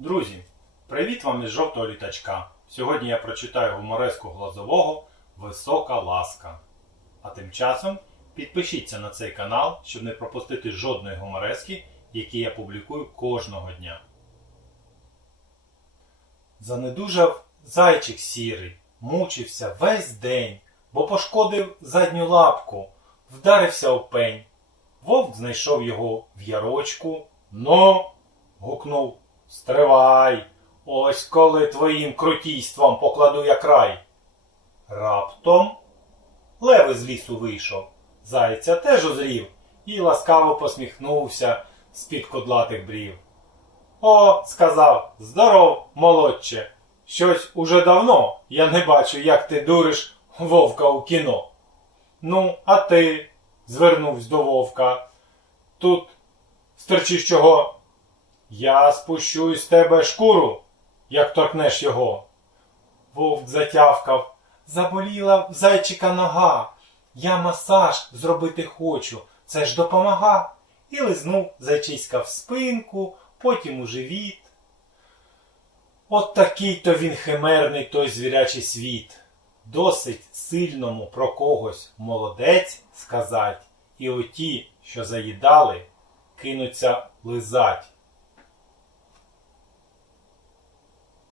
Друзі, привіт вам із жовтого літачка. Сьогодні я прочитаю гумореску глазового Висока ласка. А тим часом підпишіться на цей канал, щоб не пропустити жодної гуморески, які я публікую кожного дня. Занедужав зайчик сірий, мучився весь день, бо пошкодив задню лапку, вдарився об пень. Вовк знайшов його в ярочку. Ну, гукнув, стривай, ось коли твоїм крутійством покладу я край. Раптом лев із лісу вийшов, зайця теж озрів і ласкаво посміхнувся з-під кодлатих брів. О, сказав, здоров, молодче. Щось уже давно я не бачу, як ти дуриш вовка у кіно. Ну, а ти, звернувся до вовка. Тут стерчиш чого? Я спущу із тебе шкуру, як торкнеш його. Вовк затявкав. Заболіла в зайчика нога. Я масаж зробити хочу. Це ж допомага. І лизнув зайчиська в спинку, потім у живіт. От такий то він химерний той звірячий світ. Досить сильному про когось молодець сказать, і оті, що заїдали, кинуться лизать.